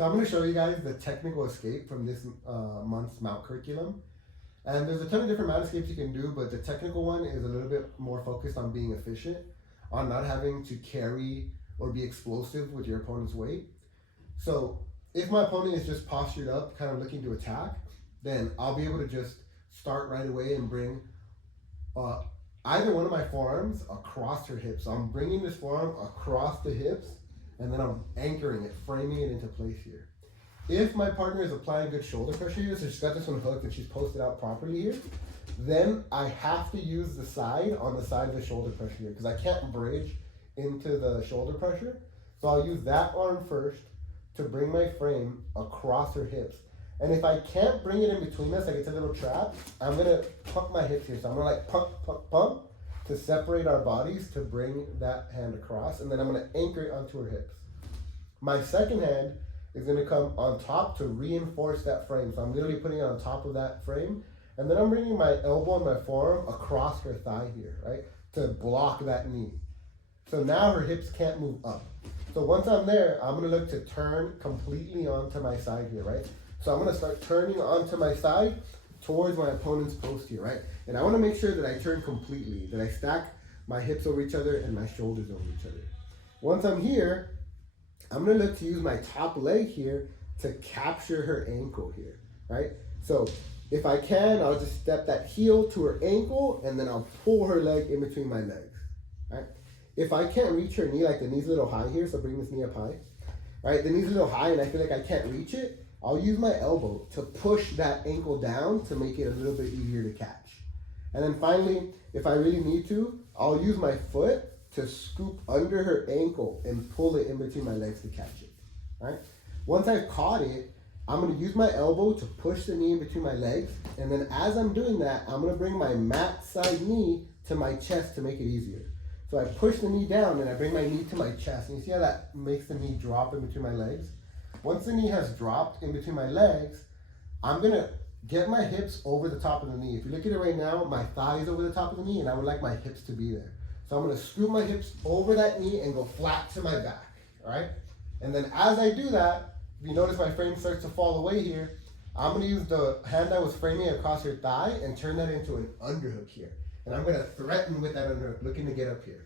So I'm going to show you guys the technical escape from this month's mount curriculum. And there's a ton of different mount escapes you can do, but the technical one is a little bit more focused on being efficient, on not having to carry or be explosive with your opponent's weight. So if my opponent is just postured up, kind of looking to attack, then I'll be able to just start right away and bring either one of my forearms across her hips. So I'm bringing this forearm across the hips, and then I'm anchoring it, framing it into place here. If my partner is applying good shoulder pressure here, so she's got this one hooked and she's posted out properly here, then I have to use the side on the side of the shoulder pressure here, because I can't bridge into the shoulder pressure. So I'll use that arm first to bring my frame across her hips. And if I can't bring it in between us, like it's a little trap, I'm gonna pump my hips here. So I'm gonna like pump, pump, pump to separate our bodies to bring that hand across. And then I'm gonna anchor it onto her hips. My second hand is gonna come on top to reinforce that frame. So I'm literally putting it on top of that frame. And then I'm bringing my elbow and my forearm across her thigh here, right? To block that knee. So now her hips can't move up. So once I'm there, I'm gonna look to turn completely onto my side here, right? So I'm gonna start turning onto my side towards my opponent's post here, right? And I wanna make sure that I turn completely, that I stack my hips over each other and my shoulders over each other. Once I'm here, I'm gonna look to use my top leg here to capture her ankle here, right? So if I can, I'll just step that heel to her ankle and then I'll pull her leg in between my legs, right? If I can't reach her knee, like the knee's a little high here, so bring this knee up high, right? The knee's a little high and I feel like I can't reach it, I'll use my elbow to push that ankle down to make it a little bit easier to catch. And then finally, if I really need to, I'll use my foot to scoop under her ankle and pull it in between my legs to catch it, right? Once I've caught it, I'm gonna use my elbow to push the knee in between my legs. And then as I'm doing that, I'm gonna bring my mat side knee to my chest to make it easier. So I push the knee down and I bring my knee to my chest. And you see how that makes the knee drop in between my legs? Once the knee has dropped in between my legs, I'm gonna get my hips over the top of the knee. If you look at it right now, my thigh is over the top of the knee and I would like my hips to be there. So I'm gonna scoop my hips over that knee and go flat to my back, all right? And then as I do that, if you notice my frame starts to fall away here, I'm gonna use the hand that was framing across her thigh and turn that into an underhook here. And I'm gonna threaten with that underhook, looking to get up here.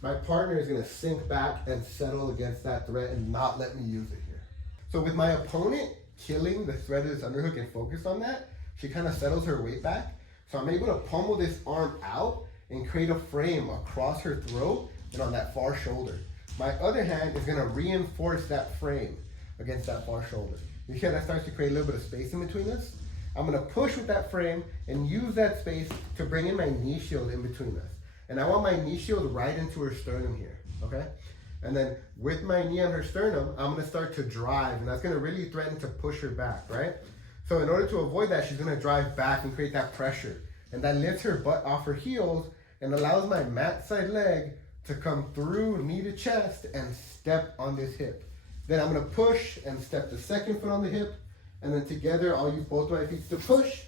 My partner is gonna sink back and settle against that threat and not let me use it here. So with my opponent killing the threat of this underhook and focused on that, she kind of settles her weight back. So I'm able to pummel this arm out and create a frame across her throat and on that far shoulder. My other hand is gonna reinforce that frame against that far shoulder. You see how that starts to create a little bit of space in between us? I'm gonna push with that frame and use that space to bring in my knee shield in between us. And I want my knee shield right into her sternum here, okay? And then with my knee on her sternum, I'm gonna start to drive, and that's gonna really threaten to push her back, right? So in order to avoid that, she's gonna drive back and create that pressure. And that lifts her butt off her heels and allows my mat side leg to come through knee to chest and step on this hip. Then I'm gonna push and step the second foot on the hip, and then together I'll use both my feet to push.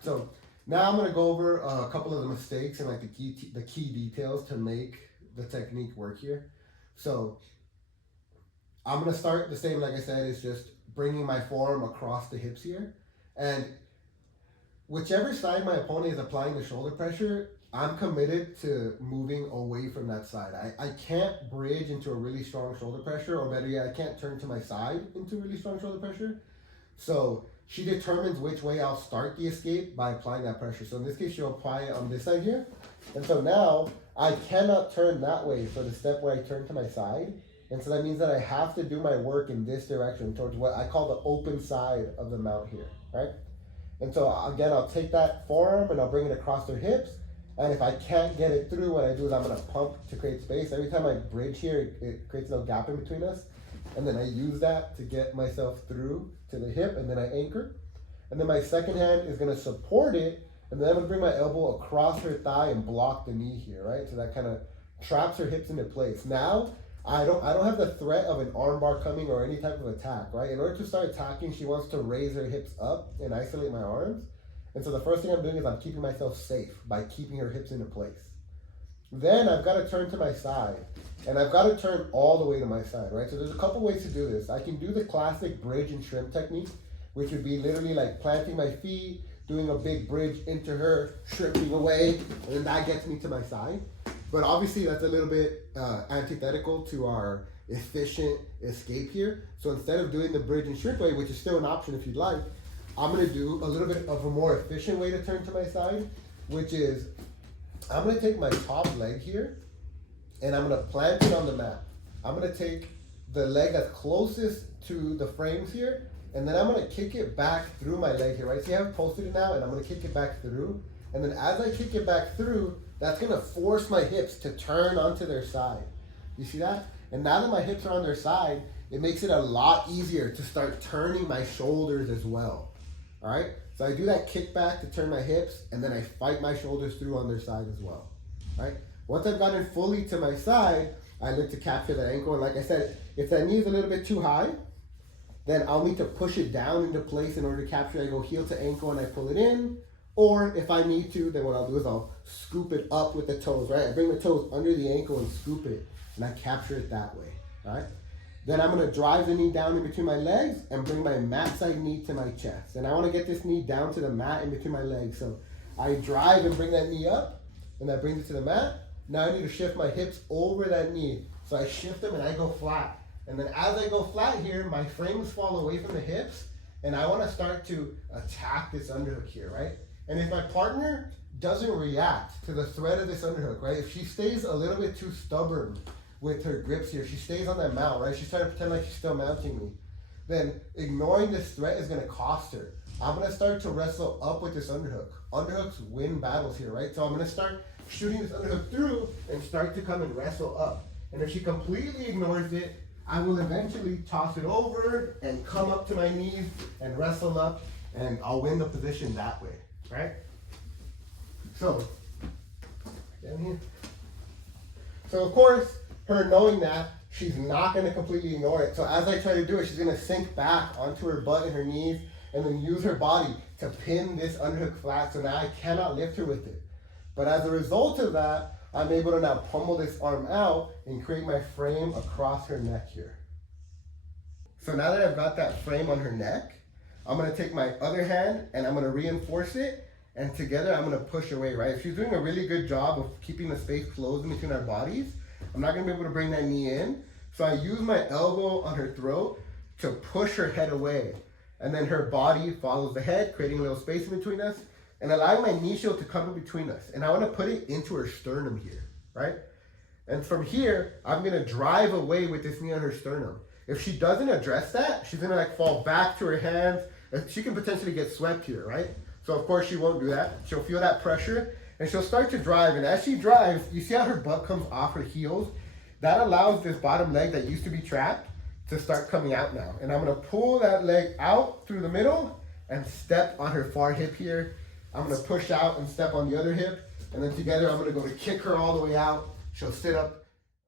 So now I'm gonna go over a couple of the mistakes and like the key details to make the technique work here. So I'm gonna start the same, like I said, is just bringing my forearm across the hips here. And whichever side my opponent is applying the shoulder pressure, I'm committed to moving away from that side. I can't bridge into a really strong shoulder pressure, or better yet, I can't turn to my side into really strong shoulder pressure. So she determines which way I'll start the escape by applying that pressure. So in this case, she'll apply it on this side here. And so now I cannot turn that way for the step where I turn to my side. And so that means that I have to do my work in this direction towards what I call the open side of the mount here, right? And so again, I'll take that forearm and I'll bring it across her hips. And if I can't get it through, what I do is I'm gonna pump to create space. Every time I bridge here, it creates a little gap in between us. And then I use that to get myself through to the hip, and then I anchor. And then my second hand is gonna support it, and then I'm gonna bring my elbow across her thigh and block the knee here, right? So that kind of traps her hips into place. Now, I don't have the threat of an arm bar coming or any type of attack, right? In order to start attacking, she wants to raise her hips up and isolate my arms. And so the first thing I'm doing is I'm keeping myself safe by keeping her hips into place. Then I've got to turn to my side. And I've got to turn all the way to my side, right? So there's a couple ways to do this. I can do the classic bridge and shrimp technique, which would be literally like planting my feet, doing a big bridge into her, shrimping away, and then that gets me to my side. But obviously that's a little bit antithetical to our efficient escape here. So instead of doing the bridge and shrimp way, which is still an option if you'd like, I'm gonna do a little bit of a more efficient way to turn to my side, which is I'm gonna take my top leg here and I'm gonna plant it on the mat. I'm gonna take the leg that's closest to the frames here, and then I'm gonna kick it back through my leg here, right? See, I have posted it now, and I'm gonna kick it back through. And then as I kick it back through, that's gonna force my hips to turn onto their side. You see that? And now that my hips are on their side, it makes it a lot easier to start turning my shoulders as well. All right? So I do that kick back to turn my hips, and then I fight my shoulders through on their side as well. All right? Once I've gotten fully to my side, I look to capture that ankle. And like I said, if that knee is a little bit too high, then I'll need to push it down into place in order to capture it. I go heel to ankle and I pull it in. Or if I need to, then what I'll do is I'll scoop it up with the toes, right? I bring the toes under the ankle and scoop it, and I capture it that way, all right? Then I'm gonna drive the knee down in between my legs and bring my mat side knee to my chest. And I wanna get this knee down to the mat in between my legs. So I drive and bring that knee up, and that brings it to the mat. Now I need to shift my hips over that knee. So I shift them and I go flat. And then as I go flat here, my frames fall away from the hips, and I wanna start to attack this underhook here, right? And if my partner doesn't react to the threat of this underhook, right? If she stays a little bit too stubborn with her grips here, she stays on that mount, right? She's trying to pretend like she's still mounting me. Then ignoring this threat is gonna cost her. I'm gonna start to wrestle up with this underhook. Underhooks win battles here, right? So I'm gonna start shooting this underhook through and start to come and wrestle up. And if she completely ignores it, I will eventually toss it over and come up to my knees and wrestle up, and I'll win the position that way. Right? So, down here. So of course, her knowing that, she's not going to completely ignore it. So as I try to do it, she's going to sink back onto her butt and her knees, and then use her body to pin this underhook flat, so now I cannot lift her with it. But as a result of that, I'm able to now pummel this arm out and create my frame across her neck here. So now that I've got that frame on her neck, I'm gonna take my other hand and I'm gonna reinforce it, and together I'm gonna push away, right? If she's doing a really good job of keeping the space closed in between our bodies, I'm not gonna be able to bring that knee in. So I use my elbow on her throat to push her head away. And then her body follows the head, creating a little space in between us, and allowing my knee shield to come in between us. And I wanna put it into her sternum here, right? And from here, I'm gonna drive away with this knee on her sternum. If she doesn't address that, she's gonna like fall back to her hands. She can potentially get swept here, right? So of course she won't do that. She'll feel that pressure and she'll start to drive. And as she drives, you see how her butt comes off her heels? That allows this bottom leg that used to be trapped to start coming out now. And I'm gonna pull that leg out through the middle and step on her far hip here. I'm gonna push out and step on the other hip. And then together I'm gonna go to kick her all the way out. She'll sit up